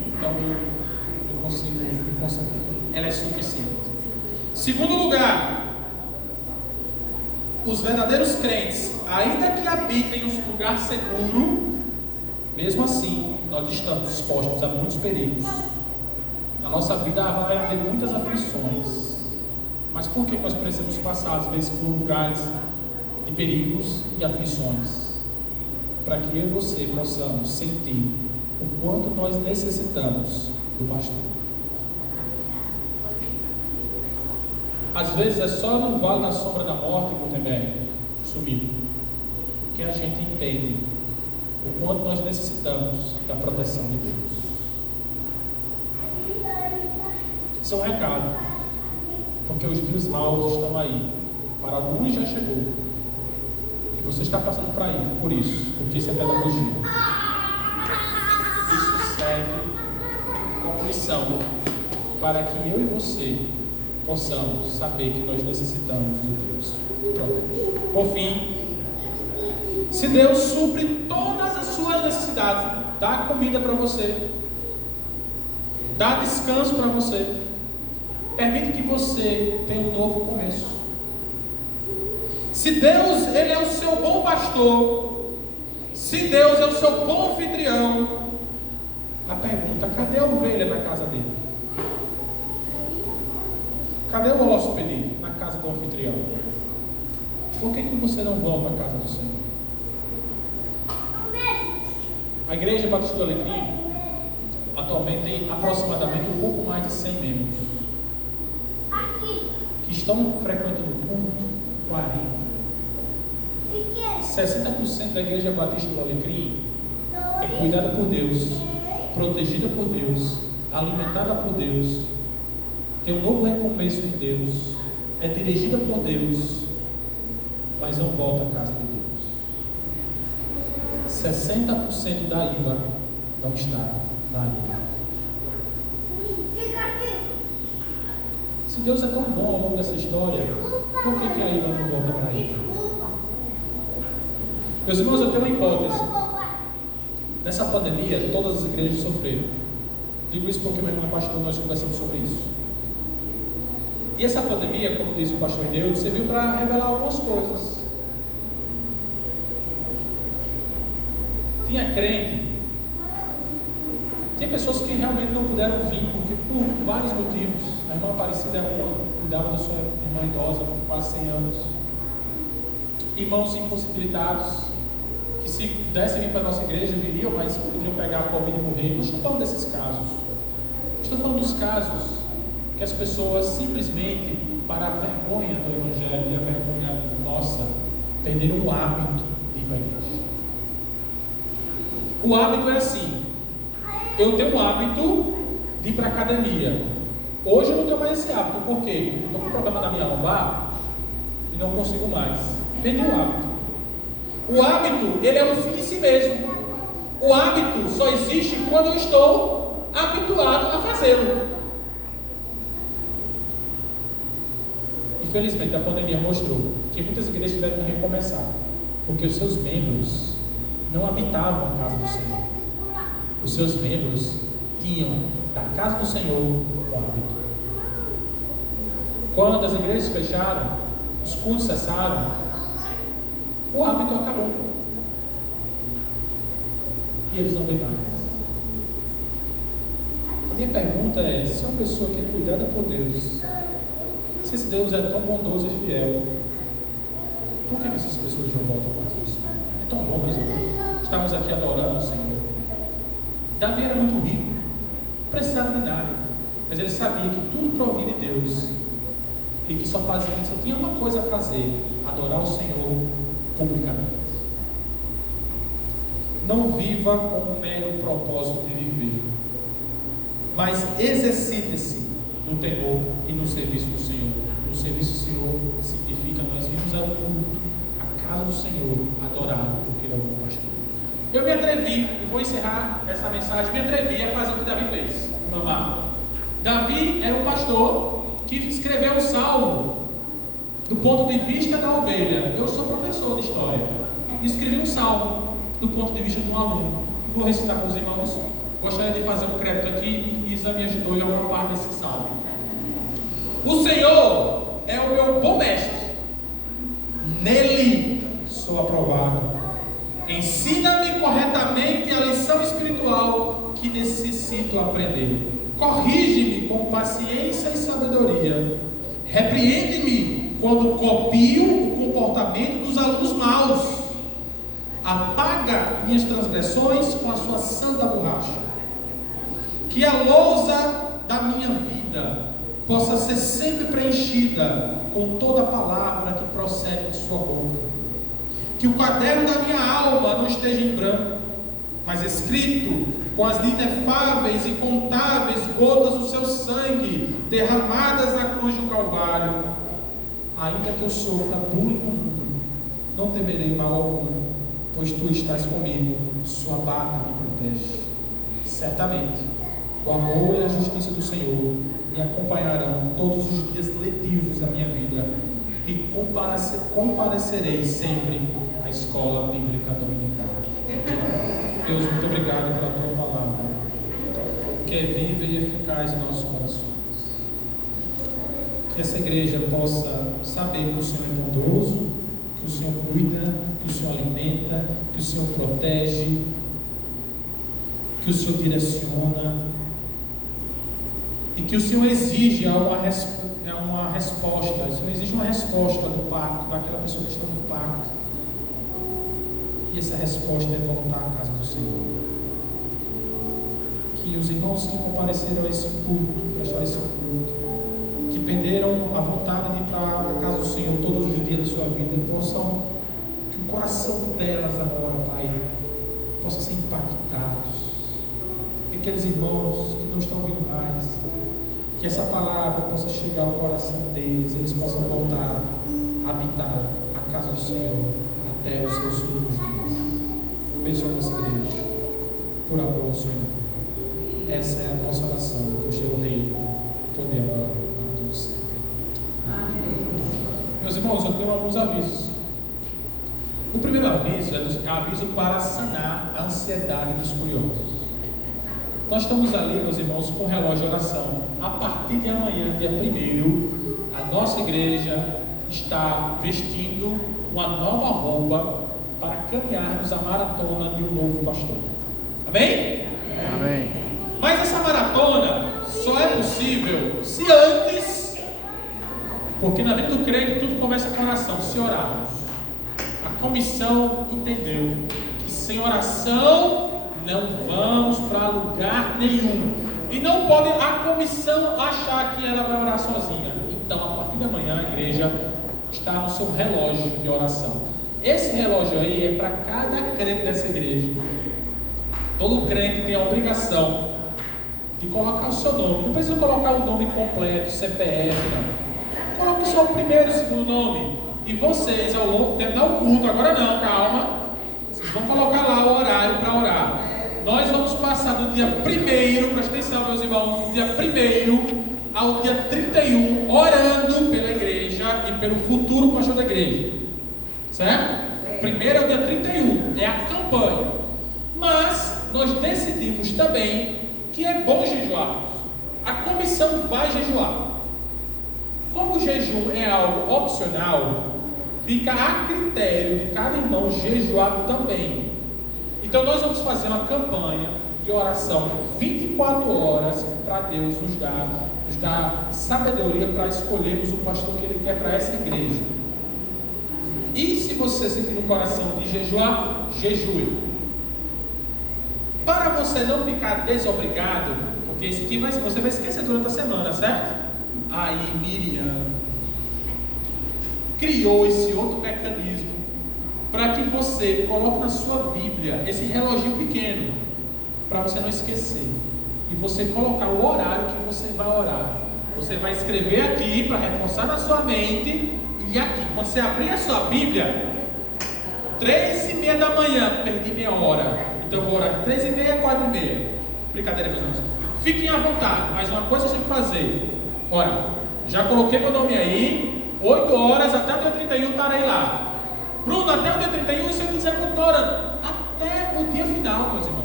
então eu consigo me concentrar. Ela é suficiente. Segundo lugar, os verdadeiros crentes, ainda que habitem um lugar seguro, mesmo assim nós estamos expostos a muitos perigos. Na nossa vida vai haver muitas aflições. Mas por que nós precisamos passar às vezes por lugares de perigos e aflições? Para que eu e você possamos sentir o quanto nós necessitamos do pastor. Às vezes é só no vale da sombra da morte, Gutenberg, sumir, que a gente entende o quanto nós necessitamos da proteção de Deus. Isso é um recado, porque os dias maus estão aí. Para alguns já chegou, e você está passando por isso, porque isso é pedagogia. Isso serve como lição para que eu e você possamos saber que nós necessitamos do Deus que protege. Por fim, se Deus supre todas as suas necessidades, dá comida para você, dá descanso para você, permite que você tenha um novo começo. Se Deus, Ele é o seu bom pastor, se Deus é o seu bom anfitrião, a pergunta: cadê a ovelha na casa dele? Cadê o hóspede na casa do anfitrião? Por que você não volta à casa do Senhor? A Igreja Batista do Alecrim atualmente tem aproximadamente um pouco mais de 100 membros que estão frequentando o culto. 60% da Igreja Batista do Alecrim é cuidada por Deus, protegida por Deus, alimentada por Deus, tem um novo recomeço em Deus, é dirigida por Deus, mas não volta à casa de Deus. 60% da IVA não está na ilha. Se Deus é tão bom ao longo dessa história, por que a ilha não volta para a ilha? Meus irmãos, eu tenho uma hipótese. Nessa pandemia, todas as igrejas sofreram. Digo isso porque meu irmão é pastor, nós conversamos sobre isso. E essa pandemia, como diz o pastor Deus, serviu para revelar algumas coisas. Tinha crente, tinha pessoas que realmente não puderam vir, porque por vários motivos. A irmã Aparecida era uma, cuidava da sua irmã idosa com quase 100 anos. Irmãos impossibilitados, que se pudessem vir para a nossa igreja, viriam, mas poderiam pegar a Covid e morrer. Não estou falando desses casos. Estou falando dos casos que as pessoas simplesmente, para a vergonha do Evangelho e a vergonha nossa, perderam o hábito de ir para a igreja. O hábito é assim: eu tenho o hábito de ir para a academia. Hoje eu não tenho mais esse hábito. Por quê? Porque estou com um problema na minha lombar e não consigo mais. Perdi o hábito. O hábito, ele é um fim em si mesmo. O hábito só existe quando eu estou habituado a fazê-lo. Infelizmente, a pandemia mostrou que muitas igrejas tiveram que recomeçar, porque os seus membros não habitavam a casa do Senhor. Os seus membros tinham da casa do Senhor o hábito. Quando as igrejas fecharam, os cultos cessaram, o hábito acabou. E eles não vêm mais. A minha pergunta é: se uma pessoa que é cuidada por Deus, se esse Deus é tão bondoso e fiel, por que essas pessoas não voltam para Deus? É tão bom, meus irmãos, estamos aqui adorando o Senhor. Davi era muito rico, não precisava de nada, mas ele sabia que tudo provia de Deus e que só tinha uma coisa a fazer: adorar o Senhor publicamente. Não viva com o mero propósito de viver, mas exercite-se no temor e no serviço do Senhor. No serviço do Senhor significa nós vimos ao culto, a casa do Senhor, adorar, porque Ele é o bom pastor. Eu me atrevi, e vou encerrar essa mensagem, me atrevi a fazer o que Davi fez, meu amado. Davi era um pastor que escreveu um salmo do ponto de vista da ovelha. Eu sou professor de história, escrevi um salmo do ponto de vista de um aluno. Vou recitar com os irmãos. Gostaria de fazer um crédito aqui, e Isa me ajudou em alguma parte desse salmo. O Senhor é o meu bom mestre, nele sou aprovado. Ensina-me corretamente a lição espiritual que necessito aprender. Corrige-me com paciência e sabedoria. Repreende-me quando copio o comportamento dos alunos maus. Apaga minhas transgressões com a sua santa borracha. Que a lousa da minha vida possa ser sempre preenchida com toda a palavra que procede de sua boca. Que o caderno da minha alma não esteja em branco, mas escrito com as inefáveis e incontáveis gotas do seu sangue derramadas na cruz do Calvário. Ainda que eu sofra bullying no mundo, não temerei mal algum, pois tu estás comigo, sua bata me protege. Certamente, o amor e a justiça do Senhor me acompanharão todos os dias letivos da minha vida, e comparecerei sempre à escola bíblica dominical. Deus, muito obrigado pela tua palavra, que é viva e eficaz em nossos corações. Que essa igreja possa saber que o Senhor é bondoso, que o Senhor cuida, que o Senhor alimenta, que o Senhor protege, que o Senhor direciona, e que o Senhor exige uma resposta. O Senhor exige uma resposta do pacto, daquela pessoa que está no pacto. E essa resposta é voltar à casa do Senhor. Que os irmãos que compareceram a esse culto, prestaram esse culto, que perderam a vontade de ir para a casa do Senhor todos os dias da sua vida, possam, que o coração delas agora, Pai, possa ser impactados. Que aqueles irmãos que não estão ouvindo mais, que essa palavra possa chegar ao coração deles, eles possam voltar a habitar a casa do Senhor até os seus últimos dias. Abençoa a nossa igreja, por amor, Senhor. Essa é a nossa oração, do teu reino, poder agora, para todo sempre. Amém. Meus irmãos, eu tenho alguns avisos. O primeiro aviso é aviso para sanar a ansiedade dos curiosos. Nós estamos ali, meus irmãos, com o relógio de oração. A partir de amanhã, dia 1º, a nossa igreja está vestindo uma nova roupa para caminharmos a maratona de um novo pastor. Amém? Amém. Mas essa maratona só é possível se antes, porque na vida do crente tudo começa com oração, se orarmos. A comissão entendeu que sem oração não vamos para lugar nenhum. E não pode a comissão achar que ela vai orar sozinha. Então, a partir da manhã, a igreja está no seu relógio de oração. Esse relógio aí é para cada crente dessa igreja. Todo crente tem a obrigação de colocar o seu nome. Não precisa colocar o nome completo, CPF, não. Coloque só o primeiro e o segundo nome. E vocês, ao longo do tempo, o culto, agora não, calma. Vocês vão colocar lá o horário para orar. Nós vamos passar do dia 1º, presta atenção, meus irmãos, do dia 1º ao dia 31, orando pela igreja e pelo futuro pastor da igreja. Certo? Primeiro é o dia 31, é a campanha. Mas nós decidimos também que é bom jejuarmos. A comissão vai jejuar. Como o jejum é algo opcional, fica a critério de cada irmão jejuar também. Então nós vamos fazer uma campanha de oração 24 horas para Deus nos dar sabedoria para escolhermos o pastor que Ele quer para essa igreja. E se você sentir no coração de jejuar, jejue. Para você não ficar desobrigado, porque isso aqui você vai esquecer durante a semana, certo? Aí Miriam criou esse outro mecanismo para que você coloque na sua Bíblia esse reloginho pequeno, para você não esquecer, e você colocar o horário que você vai orar. Você vai escrever aqui para reforçar na sua mente, e aqui, quando você abrir a sua Bíblia, 3h30 da manhã, perdi meia hora, então eu vou orar de 3h30 a 4h30. Brincadeira, meus irmãos. Fiquem à vontade, mas uma coisa você tem que fazer. Ora, já coloquei meu nome aí, 8 horas até o dia 31 estarei lá. Bruno, até o dia 31, se eu quiser continuar orando, até o dia final, meus irmãos.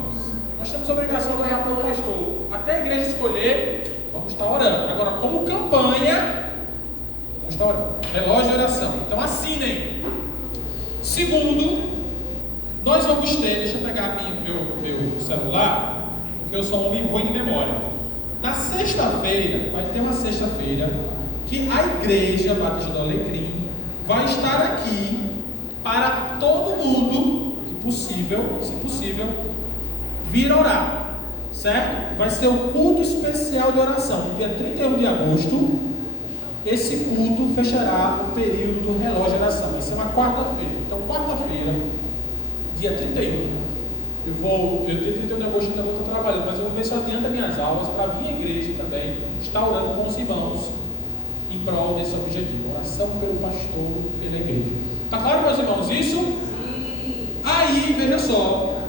Nós temos a obrigação de orar pelo pastor. Até a igreja escolher, vamos estar orando. Agora, como campanha, vamos estar orando. Relógio de oração. Então, assinem. Segundo, nós vamos ter, deixa eu pegar aqui meu celular, porque eu sou um homem ruim de memória. Na sexta-feira, vai ter uma sexta-feira, que a igreja Batista do Alecrim vai estar aqui para todo mundo, que possível, se possível, vir orar. certo? Vai ser o culto especial de oração, no dia 31 de agosto. Esse culto fechará o período do relógio de oração. Isso é uma quarta-feira. Então, quarta-feira, dia 31, dia 31 de agosto ainda vou estar trabalhando, mas eu vou ver se eu adianto minhas aulas para vir à igreja também, estar orando com os irmãos em prol desse objetivo. Oração pelo pastor e pela igreja. Está claro, meus irmãos, isso? Sim. Aí, veja só,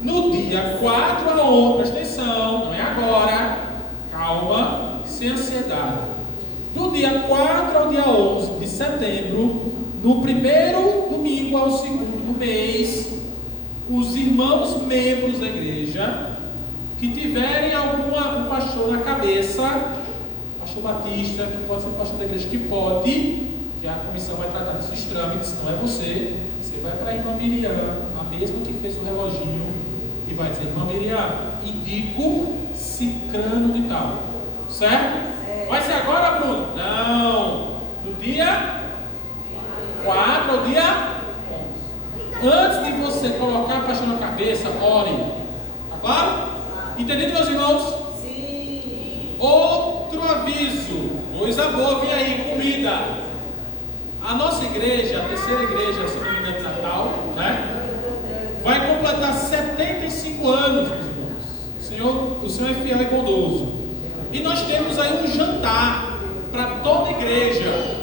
no dia 4 a 11, presta atenção, não é agora, calma, sem ansiedade. Do dia 4 ao dia 11 de setembro, no primeiro domingo ao segundo do mês, os irmãos membros da igreja que tiverem um pastor na cabeça, pastor batista, que pode ser pastor da igreja, que a comissão vai tratar desses trâmites, não é você vai para a irmã Miriam, a mesma que fez o reloginho, e vai dizer: irmã Miriam, indico cicrano de tal, certo? Vai ser agora, Bruno? Não, do dia 4 ao dia 11. Antes de você colocar a pastor na cabeça, ore, tá claro? Entendido, meus irmãos? Sim. Outro aviso, coisa boa, vem aí, comida. A nossa igreja, a terceira igreja, se não me engano, de Natal, né? Vai completar 75 anos, meus irmãos. O Senhor é fiel e bondoso. E nós temos aí um jantar para toda a igreja,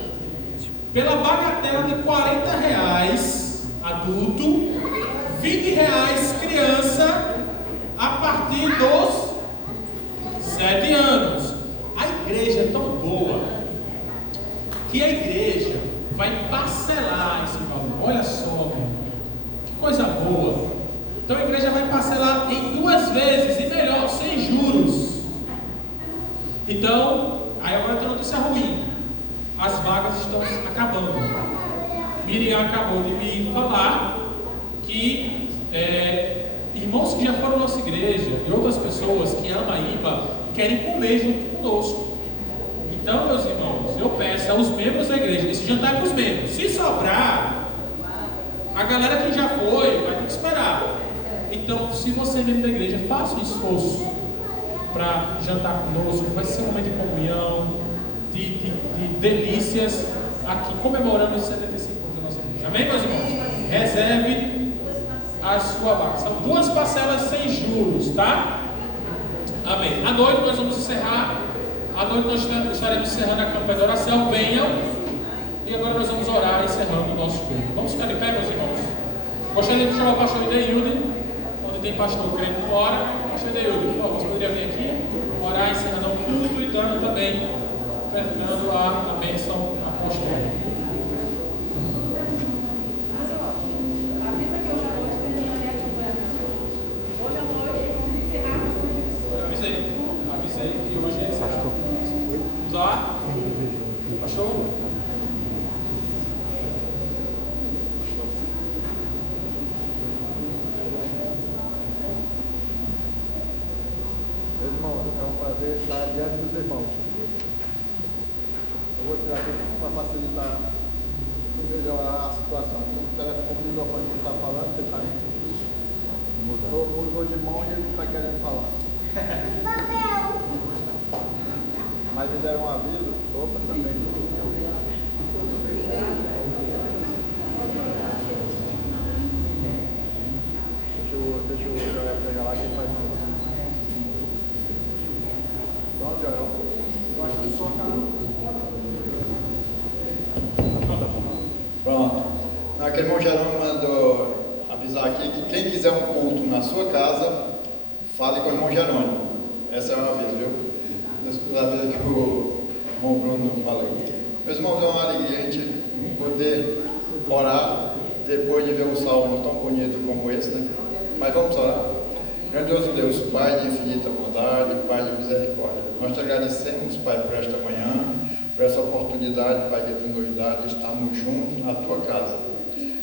pela bagatela de R$40 adulto, R$20 criança, a partir dos 7 anos. A igreja é tão boa que a igreja vai parcelar esse valor. Olha só, meu, que coisa boa. Então a igreja vai parcelar em 2 vezes, e melhor, sem juros. Então, aí agora tem notícia ruim. As vagas estão acabando. Miriam acabou de me falar que irmãos que já foram na nossa igreja e outras pessoas que amam a IBA querem comer junto conosco. Então, meus irmãos, eu peço aos membros da igreja, esse jantar é para os membros. Se sobrar, a galera que já foi vai ter que esperar. Então, se você é membro da igreja, faça um esforço para jantar conosco. Vai ser um momento de comunhão, de delícias, aqui comemorando os 75 anos da nossa igreja. Amém, meus irmãos? Reserve a sua vaga. São 2 parcelas sem juros, tá? Amém. À noite nós vamos encerrar. À noite nós estaremos encerrando a campanha de oração. Venham. E agora nós vamos orar encerrando o nosso culto. Vamos ficar de pé, meus irmãos? Gostaria de chamar o pastor Ideilde, onde tem pastor crente que ora. Pastor Ideilde, por favor, você poderia vir aqui, orar encerrando o culto e dando também, penetrando a bênção apostólica. Avisei que hoje é pastor. Vamos lá? Pastor? Irmão, é um prazer estar diante dos irmãos. Eu vou tirar aqui para facilitar e melhorar a situação. O telefone, o microfone não está falando, você está mudou de mão e ele não está querendo falar. Mas me deram um aviso, opa, também. Deixa eu pegar lá que ele vai falar. Onde é? Eu acho que só Pronto. Aquele irmão Jerônimo mandou avisar aqui que quem quiser um culto na sua casa, fale com o irmão Jerônimo. Essa é uma aviso, viu? Da vez que o irmão Bruno falou. Meus irmãos, é uma alegria a gente poder orar depois de ver um salmo tão bonito como esse, né? Mas vamos orar. Grandioso Deus, Pai de infinita bondade, Pai de misericórdia, nós te agradecemos, Pai, por esta manhã, por essa oportunidade, Pai, que tu nos dá de estarmos juntos na tua casa,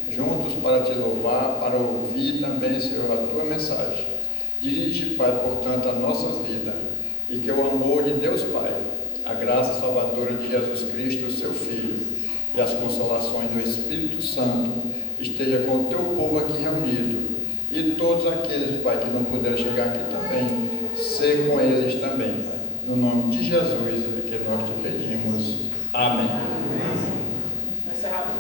juntos para te louvar, para ouvir também, Senhor, a tua mensagem. Dirige, Pai, portanto, as nossas vidas, e que o amor de Deus Pai, a graça salvadora de Jesus Cristo, seu Filho, e as consolações do Espírito Santo esteja com o teu povo aqui reunido. E todos aqueles, Pai, que não puderam chegar aqui também, ser com eles também, Pai. No nome de Jesus é que nós te pedimos. Amém. Vai encerrar.